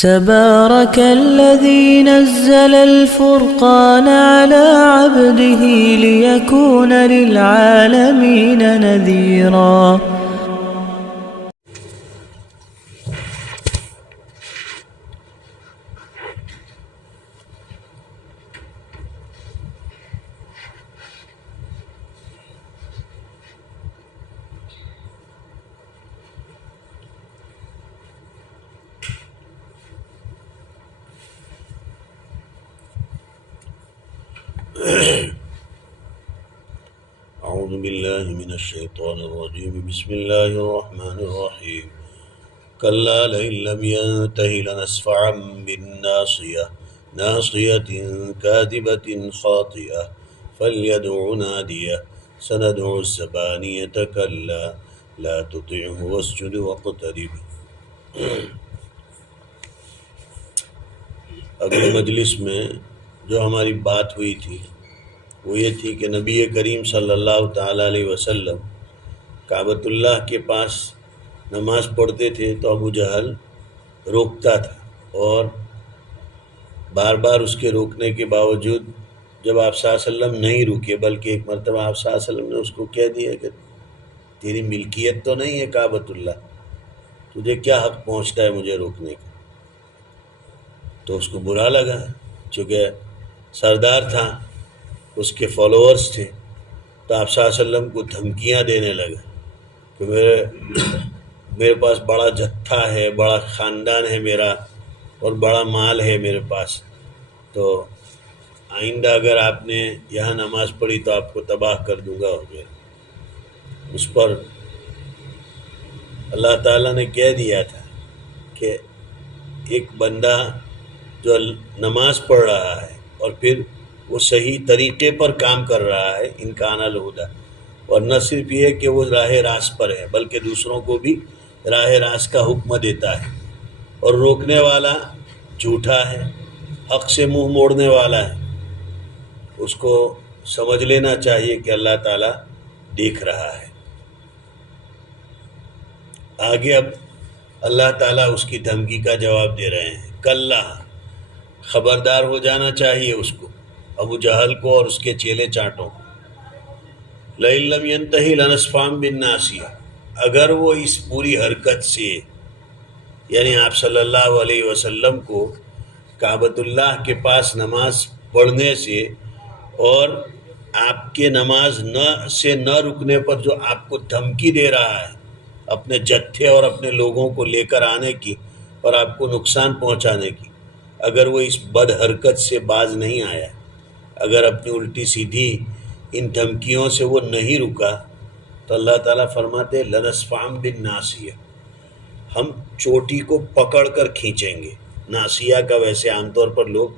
تبارك الذي نزل الفرقان على عبده ليكون للعالمين نذيرا. أعوذ بالله من الشيطان الرجيم. بسم الله الرحمن الرحيم. كلا لئن لم ينته لنسفعا بالناصية ناصية كاذبة خاطئة فليدع ناديه سندع الزبانية كلا لا تطعه واسجد واقترب. اگلی مجلس میں جو ہماری بات ہوئی تھی وہ یہ تھی کہ نبی کریم صلی اللہ تعالیٰ علیہ وسلم کعبۃ اللہ کے پاس نماز پڑھتے تھے تو ابو جہل روکتا تھا، اور بار بار اس کے روکنے کے باوجود جب آپ صلی اللہ علیہ وسلم نہیں رکے، بلکہ ایک مرتبہ آپ صلی اللہ علیہ وسلم نے اس کو کہہ دیا کہ تیری ملکیت تو نہیں ہے کعبۃ اللہ، تجھے کیا حق پہنچتا ہے مجھے روکنے کا؟ تو اس کو برا لگا، چونکہ سردار تھا، اس کے فالوورز تھے، تو آپ صلی اللہ علیہ وسلم کو دھمکیاں دینے لگا کہ میرے پاس بڑا جتھا ہے، بڑا خاندان ہے میرا، اور بڑا مال ہے میرے پاس، تو آئندہ اگر آپ نے یہاں نماز پڑھی تو آپ کو تباہ کر دوں گا وغیرہ. اس پر اللہ تعالیٰ نے کہہ دیا تھا کہ ایک بندہ جو نماز پڑھ رہا ہے اور پھر وہ صحیح طریقے پر کام کر رہا ہے، ان کا کان الہدیٰ، اور نہ صرف یہ کہ وہ راہ راست پر ہے بلکہ دوسروں کو بھی راہ راست کا حکم دیتا ہے، اور روکنے والا جھوٹا ہے، حق سے منہ موڑنے والا ہے، اس کو سمجھ لینا چاہیے کہ اللہ تعالیٰ دیکھ رہا ہے. آگے اب اللہ تعالیٰ اس کی دھمکی کا جواب دے رہے ہیں. کلا، خبردار ہو جانا چاہیے اس کو، ابو جہل کو اور اس کے چیلے چاٹوں کو. لئن لم ينتہی لنسفعا بالناصیہ، اگر وہ اس پوری حرکت سے، یعنی آپ صلی اللہ علیہ وسلم کو کعبۃ اللہ کے پاس نماز پڑھنے سے اور آپ کے نماز سے نہ رکنے پر جو آپ کو دھمکی دے رہا ہے اپنے جتھے اور اپنے لوگوں کو لے کر آنے کی اور آپ کو نقصان پہنچانے کی، اگر وہ اس بد حرکت سے باز نہیں آیا، اگر اپنی الٹی سیدھی ان دھمکیوں سے وہ نہیں رکا، تو اللہ تعالیٰ فرماتے لنسفعا بالناصیہ، ہم چوٹی کو پکڑ کر کھینچیں گے. ناصیہ کا ویسے عام طور پر لوگ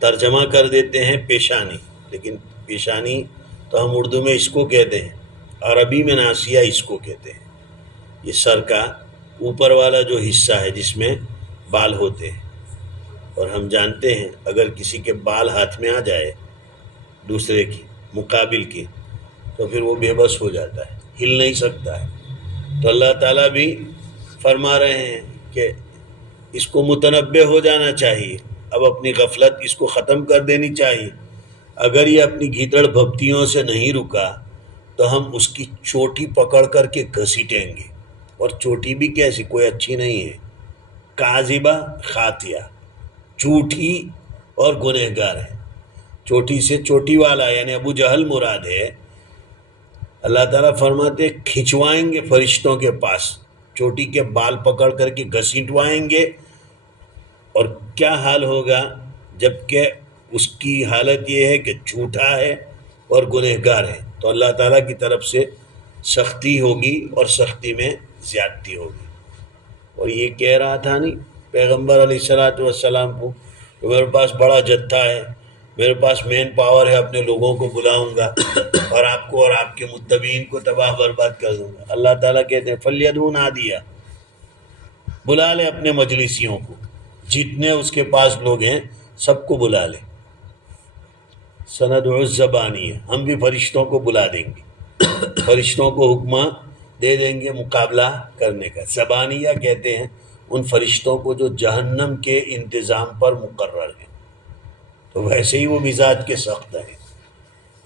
ترجمہ کر دیتے ہیں پیشانی، لیکن پیشانی تو ہم اردو میں اس کو کہتے ہیں، عربی میں ناصیہ اس کو کہتے ہیں. یہ سر کا اوپر والا جو حصہ ہے جس میں بال ہوتے ہیں، اور ہم جانتے ہیں اگر کسی کے بال ہاتھ میں آ جائے دوسرے کی مقابل کی تو پھر وہ بے بس ہو جاتا ہے، ہل نہیں سکتا ہے. تو اللہ تعالیٰ بھی فرما رہے ہیں کہ اس کو متنبہ ہو جانا چاہیے، اب اپنی غفلت اس کو ختم کر دینی چاہیے. اگر یہ اپنی گھیتڑ بھپتیوں سے نہیں رکا تو ہم اس کی چوٹی پکڑ کر کے گھسیٹیں گے، اور چوٹی بھی کیسی، کوئی اچھی نہیں ہے، کاذبہ خاطیہ، جھوٹی اور گنہگار ہے. چوٹی سے چوٹی والا یعنی ابو جہل مراد ہے. اللہ تعالیٰ فرماتے کھنچوائیں گے فرشتوں کے پاس، چوٹی کے بال پکڑ کر کے گھسیٹوائیں گے. اور کیا حال ہوگا جب کہ اس کی حالت یہ ہے کہ جھوٹا ہے اور گنہگار ہے، تو اللہ تعالیٰ کی طرف سے سختی ہوگی اور سختی میں زیادتی ہوگی. اور یہ کہہ رہا تھا نہیں پیغمبر علیہ السلام کو کہ میرے پاس بڑا جتھا ہے، میرے پاس مین پاور ہے، اپنے لوگوں کو بلاؤں گا اور آپ کو اور آپ کے متبعین کو تباہ برباد کر دوں گا. اللہ تعالیٰ کہتے ہیں فلیدعو نادیہ، بلا لے اپنے مجلسیوں کو، جتنے اس کے پاس لوگ ہیں سب کو بلا لے. سندع الزبانیہ، ہم بھی فرشتوں کو بلا دیں گے، فرشتوں کو حکمہ دے دیں گے مقابلہ کرنے کا. زبانیہ کہتے ہیں ان فرشتوں کو جو جہنم کے انتظام پر مقرر ہیں، تو ویسے ہی وہ مزاج کے سخت ہیں،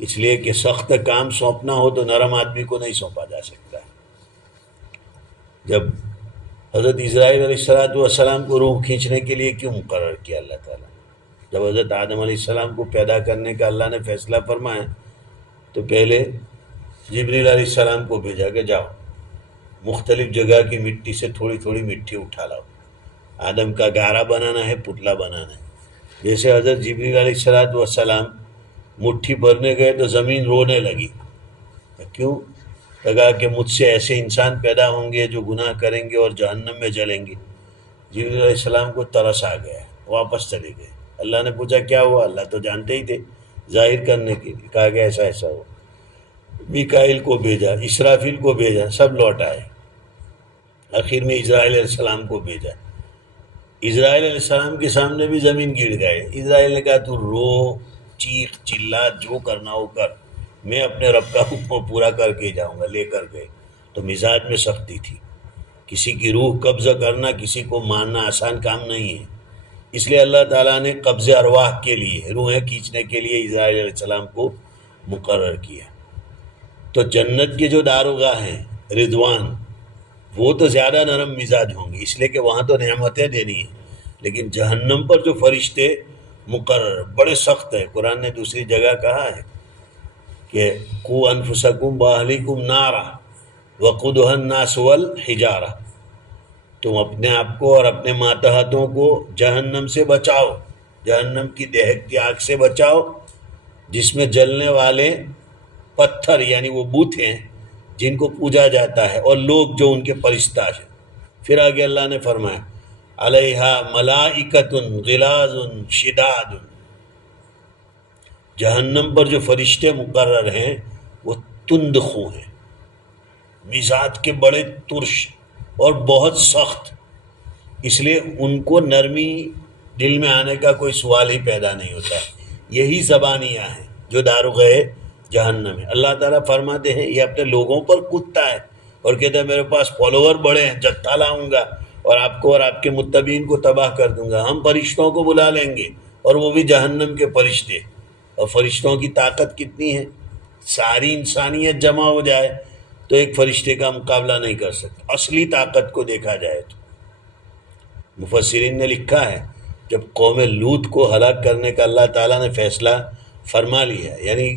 اس لیے کہ سخت کام سونپنا ہو تو نرم آدمی کو نہیں سونپا جا سکتا ہے۔ جب حضرت اسرائیل علیہ السلام کو روح کھینچنے کے لیے کیوں مقرر کیا اللہ تعالیٰ؟ جب حضرت آدم علیہ السلام کو پیدا کرنے کا اللہ نے فیصلہ فرمایا تو پہلے جبریل علیہ السلام کو بھیجا کہ جاؤ مختلف جگہ کی مٹی سے تھوڑی تھوڑی مٹی اٹھا لاؤ، آدم کا گارا بنانا ہے، پتلا بنانا ہے۔ جیسے حضرت جبریل علیہ السلام مٹھی بھرنے گئے تو زمین رونے لگی، کیوں؟ لگا کہ مجھ سے ایسے انسان پیدا ہوں گے جو گناہ کریں گے اور جہنم میں جلیں گے۔ جبریل علیہ السلام کو ترس آ گیا، واپس چلے گئے۔ اللہ نے پوچھا کیا ہوا؟ اللہ تو جانتے ہی تھے، ظاہر کرنے کے لیے کہا کہ ایسا ایسا ہوا۔ میکائیل کو بھیجا، اسرافیل کو بھیجا، سب لوٹ آئے۔ آخر میں اسرائیل علیہ السلام کو بھیجا۔ اسرائیل علیہ السلام کے سامنے بھی زمین گر گئے۔ اسرائیل نے کہا تو رو، چیخ چلا، جو کرنا ہو کر، میں اپنے رب کا حکم پورا کر کے جاؤں گا۔ لے کر گئے تو مزاج میں سختی تھی، کسی کی روح قبضہ کرنا، کسی کو مارنا آسان کام نہیں ہے، اس لیے اللہ تعالیٰ نے قبض ارواح کے لیے، روحیں کھینچنے کے لیے اسرائیل علیہ السلام کو مقرر کیا۔ تو جنت کے جو داروغہ ہیں رضوان، وہ تو زیادہ نرم مزاج ہوں گے، اس لیے کہ وہاں تو نعمتیں دینی ہیں، لیکن جہنم پر جو فرشتے مقرر بڑے سخت ہیں۔ قرآن نے دوسری جگہ کہا ہے کہ قو انفسکم واہلیکم نارا وقودھا الناس والحجارہ، تم اپنے آپ کو اور اپنے ماتحتوں کو جہنم سے بچاؤ، جہنم کی دہکتی آگ سے بچاؤ، جس میں جلنے والے پتھر یعنی وہ بت ہیں جن کو پوجا جاتا ہے، اور لوگ جو ان کے پرستش ہیں۔ پھر آگے اللہ نے فرمایا علیہا ملائکۃ غلاظ شداد، جہنم پر جو فرشتے مقرر ہیں وہ تند خو ہیں، مزاج کے بڑے ترش اور بہت سخت، اس لیے ان کو نرمی دل میں آنے کا کوئی سوال ہی پیدا نہیں ہوتا۔ یہی زبانیاں ہیں جو داروغہ جہنم ہے۔ اللہ تعالیٰ فرماتے ہیں یہ اپنے لوگوں پر کودتا ہے اور کہتا ہے میرے پاس فالوور بڑے ہیں، جتھا لاؤں گا اور آپ کو اور آپ کے متبعین کو تباہ کر دوں گا۔ ہم فرشتوں کو بلا لیں گے، اور وہ بھی جہنم کے فرشتے، اور فرشتوں کی طاقت کتنی ہے، ساری انسانیت جمع ہو جائے تو ایک فرشتے کا مقابلہ نہیں کر سکتے۔ اصلی طاقت کو دیکھا جائے تو مفسرین نے لکھا ہے جب قوم لوط کو ہلاک کرنے کا اللہ تعالیٰ نے فیصلہ فرما لیا، یعنی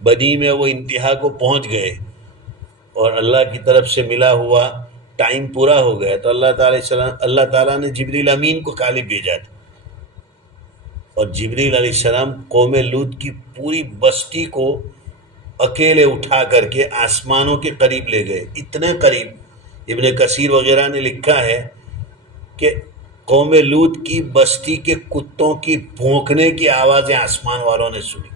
بدی میں وہ انتہا کو پہنچ گئے اور اللہ کی طرف سے ملا ہوا ٹائم پورا ہو گیا، تو اللہ تعالیٰ نے جبریل امین کو غالب بھیجا تھا، اور جبریل علیہ السلام قوم لوط کی پوری بستی کو اکیلے اٹھا کر کے آسمانوں کے قریب لے گئے، اتنے قریب ابن کثیر وغیرہ نے لکھا ہے کہ قوم لوط کی بستی کے کتوں کی بھونکنے کی آوازیں آسمان والوں نے سنی،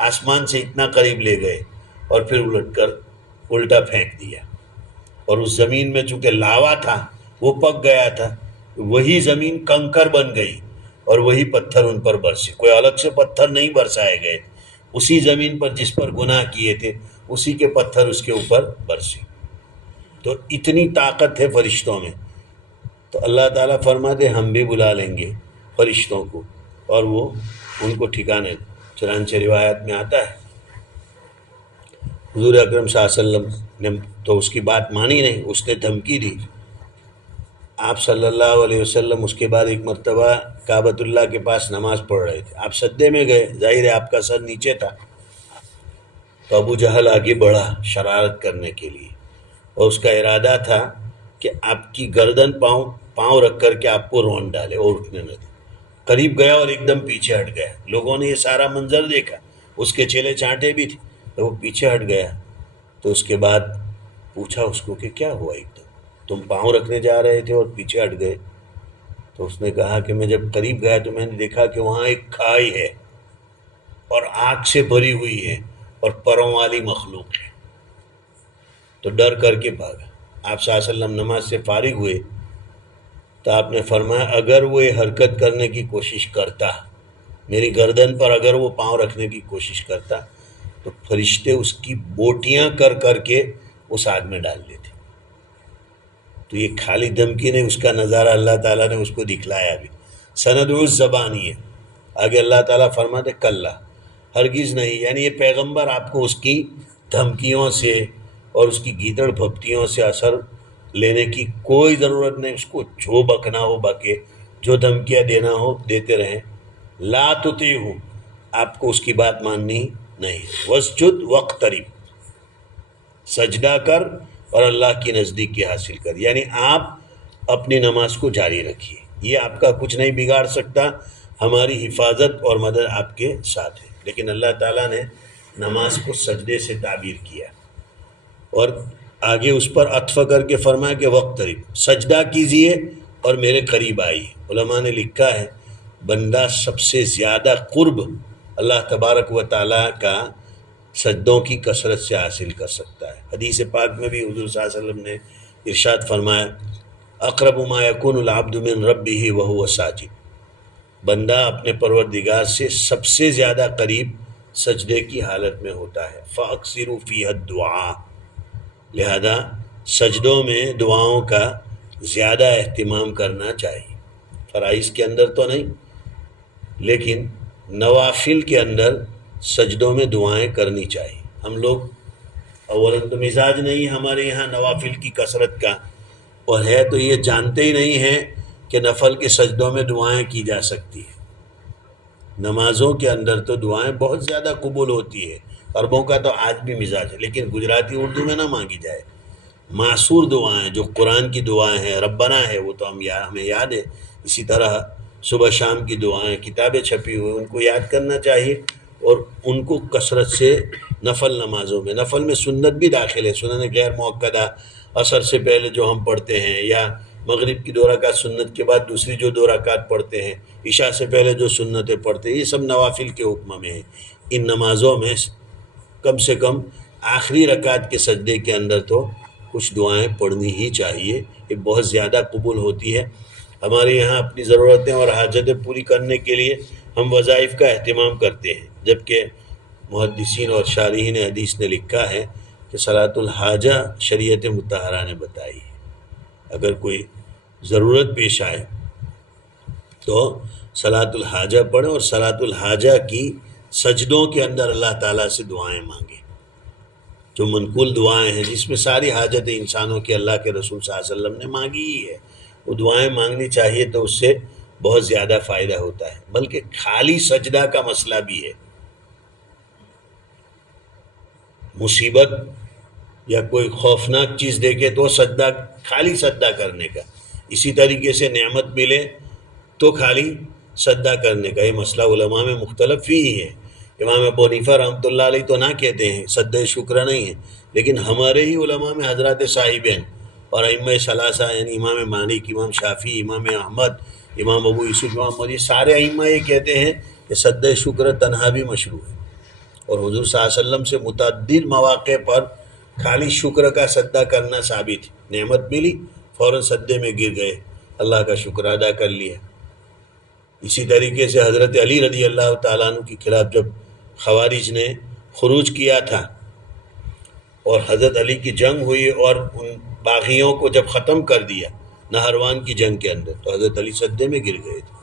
آسمان سے اتنا قریب لے گئے اور پھر الٹ کر الٹا پھینک دیا، اور اس زمین میں چونکہ لاوا تھا وہ پک گیا تھا، وہی زمین کنکر بن گئی اور وہی پتھر ان پر برسے، کوئی الگ سے پتھر نہیں برسائے گئے، اسی زمین پر جس پر گناہ کیے تھے اسی کے پتھر اس کے اوپر برسے۔ تو اتنی طاقت ہے فرشتوں میں، تو اللہ تعالیٰ فرماتے ہم بھی بلا لیں گے فرشتوں کو اور وہ ان کو ٹھکانے، چنانچہ روایت میں آتا ہے حضور اکرم صلی اللہ علیہ وسلم نے تو اس کی بات مانی نہیں، اس نے دھمکی دی۔ آپ صلی اللہ علیہ وسلم اس کے بعد ایک مرتبہ کعبۃ اللہ کے پاس نماز پڑھ رہے تھے، آپ سجدے میں گئے، ظاہر ہے آپ کا سر نیچے تھا، تو ابو جہل آگے بڑھا شرارت کرنے کے لیے، اور اس کا ارادہ تھا کہ آپ کی گردن پاؤں رکھ کر کے آپ کو رون ڈالے اور اٹھنے نہ دے۔ قریب گیا اور ایک دم پیچھے ہٹ گیا، لوگوں نے یہ سارا منظر دیکھا، اس کے چیلے چانٹے بھی تھے، تو وہ پیچھے ہٹ گیا۔ تو اس کے بعد پوچھا اس کو کہ کیا ہوا، ایک دم تم پاؤں رکھنے جا رہے تھے اور پیچھے ہٹ گئے؟ تو اس نے کہا کہ میں جب قریب گیا تو میں نے دیکھا کہ وہاں ایک کھائی ہے اور آگ سے بھری ہوئی ہے اور پروں والی مخلوق ہے، تو ڈر کر کے بھاگا۔ آپ صلی اللہ علیہ وسلم نماز سے فارغ ہوئے تو آپ نے فرمایا اگر وہ یہ حرکت کرنے کی کوشش کرتا، میری گردن پر اگر وہ پاؤں رکھنے کی کوشش کرتا تو فرشتے اس کی بوٹیاں کر کر کے اس آگ میں ڈال دیتے۔ تو یہ کھالی دھمکی نہیں، اس کا نظارہ اللہ تعالیٰ نے اس کو دکھلایا بھی. سندع الزبانی ہے. آگے اللہ تعالیٰ فرماتے کلا، ہرگز نہیں، یعنی یہ پیغمبر آپ کو اس کی دھمکیوں سے اور اس کی گیدڑ بھپتیوں سے اثر لینے کی کوئی ضرورت نہیں. اس کو جو بکنا ہو بکے، جو دھمکیاں دینا ہو دیتے رہیں. لا تطیعہ، آپ کو اس کی بات ماننی نہیں. واسجد واقترب، سجدہ کر اور اللہ کی نزدیکی حاصل کر. یعنی آپ اپنی نماز کو جاری رکھیے، یہ آپ کا کچھ نہیں بگاڑ سکتا، ہماری حفاظت اور مدد آپ کے ساتھ ہے. لیکن اللہ تعالیٰ نے نماز کو سجدے سے تعبیر کیا اور آگے اس پر عطف کر کے فرمایا کہ واقترب، سجدہ کیجئے اور میرے قریب آئیے. علماء نے لکھا ہے بندہ سب سے زیادہ قرب اللہ تبارک و تعالیٰ کا سجدوں کی کثرت سے حاصل کر سکتا ہے. حدیث پاک میں بھی حضور صلی اللہ علیہ وسلم نے ارشاد فرمایا اقرب ما یکون العبد من ربہ وہو ساجد، بندہ اپنے پروردگار سے سب سے زیادہ قریب سجدے کی حالت میں ہوتا ہے. فاکثروا فیہ الدعاء، لہذا سجدوں میں دعاؤں کا زیادہ اہتمام کرنا چاہیے. فرائض کے اندر تو نہیں، لیکن نوافل کے اندر سجدوں میں دعائیں کرنی چاہیے. ہم لوگ اولاً تو مزاج نہیں ہمارے یہاں نوافل کی کثرت کا، اور ہے تو یہ جانتے ہی نہیں ہیں کہ نفل کے سجدوں میں دعائیں کی جا سکتی ہیں. نمازوں کے اندر تو دعائیں بہت زیادہ قبول ہوتی ہے. عربوں کا تو آج بھی مزاج ہے، لیکن گجراتی اردو میں نہ مانگی جائے. معصور دعائیں جو قرآن کی دعائیں ہیں، ربنا ہے وہ تو ہمیں یاد ہے. اسی طرح صبح شام کی دعائیں کتابیں چھپی ہوئی ان کو یاد کرنا چاہیے، اور ان کو کثرت سے نفل نمازوں میں، نفل میں سنت بھی داخل ہے، سنن غیر موقدہ عصر سے پہلے جو ہم پڑھتے ہیں، یا مغرب کی 2 رکعت سنت کے بعد دوسری جو 2 رکعت پڑھتے ہیں، عشاء سے پہلے جو سنتیں پڑھتے ہیں، یہ سب نوافل کے حکم میں ہیں. ان نمازوں میں کم سے کم آخری رکعت کے سجدے کے اندر تو کچھ دعائیں پڑھنی ہی چاہیے، یہ بہت زیادہ قبول ہوتی ہے. ہمارے یہاں اپنی ضرورتیں اور حاجتیں پوری کرنے کے لیے ہم وظائف کا اہتمام کرتے ہیں، جبکہ محدثین اور شارحین حدیث نے لکھا ہے کہ صلاۃ الحاجہ شریعت مطہرہ نے بتائی ہے. اگر کوئی ضرورت پیش آئے تو صلاۃ الحاجہ پڑھیں، اور صلاۃ الحاجہ کی سجدوں کے اندر اللہ تعالیٰ سے دعائیں مانگیں. جو منقول دعائیں ہیں جس میں ساری حاجتیں انسانوں کے اللہ کے رسول صلی اللہ علیہ وسلم نے مانگی ہی ہے، وہ دعائیں مانگنی چاہیے، تو اس سے بہت زیادہ فائدہ ہوتا ہے. بلکہ خالی سجدہ کا مسئلہ بھی ہے. مصیبت یا کوئی خوفناک چیز دیکھے تو سجدہ، خالی سجدہ کرنے کا. اسی طریقے سے نعمت ملے تو خالی سجدہ کرنے کا. یہ مسئلہ علماء میں مختلف ہی ہے. امام ابو حنیفہ رحمۃ اللہ علیہ تو نہ کہتے ہیں، سجدہ شکر نہیں ہے، لیکن ہمارے ہی علماء میں حضرات صاحبین اور ائمہ ثلاثہ، یعنی امام مالک، امام شافعی، امام احمد، امام ابو یوسف، امام مودی، سارے ائمہ یہ کہتے ہیں کہ سجدہ شکر تنہا بھی مشروع ہے. اور حضور صلی اللہ علیہ وسلم سے متعدد مواقع پر خالی شکر کا سجدہ کرنا ثابت ہے. نعمت ملی فوراً سجدے میں گر گئے، اللہ کا شکر ادا کر لیا. اسی طریقے سے حضرت علی رضی اللہ تعالیٰ عنہ کے خلاف جب خوارج نے خروج کیا تھا اور حضرت علی کی جنگ ہوئی اور ان باغیوں کو جب ختم کر دیا نہروان کی جنگ کے اندر، تو حضرت علی سجدے میں گر گئے تھے.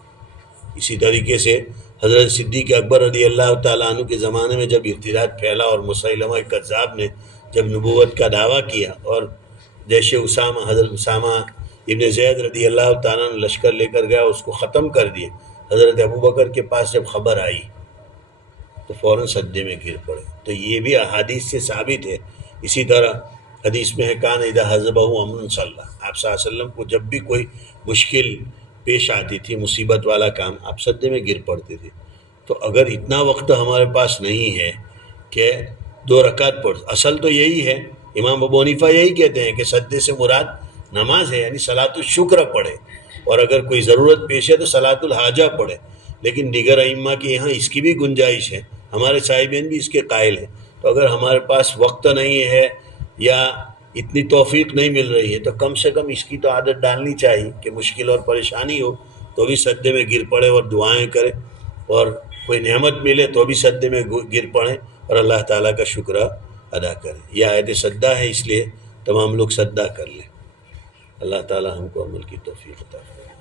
اسی طریقے سے حضرت صدیق اکبر رضی اللہ تعالیٰ عنہ کے زمانے میں جب ارتداد پھیلا اور مسیلمہ کذاب نے جب نبوت کا دعویٰ کیا اور جیش اسامہ، حضرت اسامہ ابن زید رضی اللہ تعالیٰ عنہ لشکر لے کر گیا، اس کو ختم کر دیے. حضرت ابوبکر کے پاس جب خبر آئی تو فوراً سجدے میں گر پڑے. تو یہ بھی احادیث سے ثابت ہے. اسی طرح حدیث میں ہے کان اذا حزبہ امر صلی، آپ صلی اللہ علیہ وسلم کو جب بھی کوئی مشکل پیش آتی تھی، مصیبت والا کام، آپ سجدے میں گر پڑتے تھے. تو اگر اتنا وقت ہمارے پاس نہیں ہے کہ 2 رکعت پڑھ، اصل تو یہی ہے. امام ابو حنیفہ یہی کہتے ہیں کہ سجدے سے مراد نماز ہے، یعنی صلاۃ الشکر پڑھے، اور اگر کوئی ضرورت پیش ہے تو صلاۃ الحاجہ پڑھے. لیکن دیگر ائمہ کے یہاں اس کی بھی گنجائش ہے، ہمارے صاحبین بھی اس کے قائل ہیں. تو اگر ہمارے پاس وقت نہیں ہے یا اتنی توفیق نہیں مل رہی ہے تو کم سے کم اس کی تو عادت ڈالنی چاہیے کہ مشکل اور پریشانی ہو تو بھی سجدے میں گر پڑے اور دعائیں کرے، اور کوئی نعمت ملے تو بھی سجدے میں گر پڑیں اور اللہ تعالیٰ کا شکر ادا کریں. یہ آیت سجدہ ہے، اس لیے تمام لوگ سجدہ کر لیں. اللہ تعالی ہم کو عمل کی توفیق عطا فرمائے۔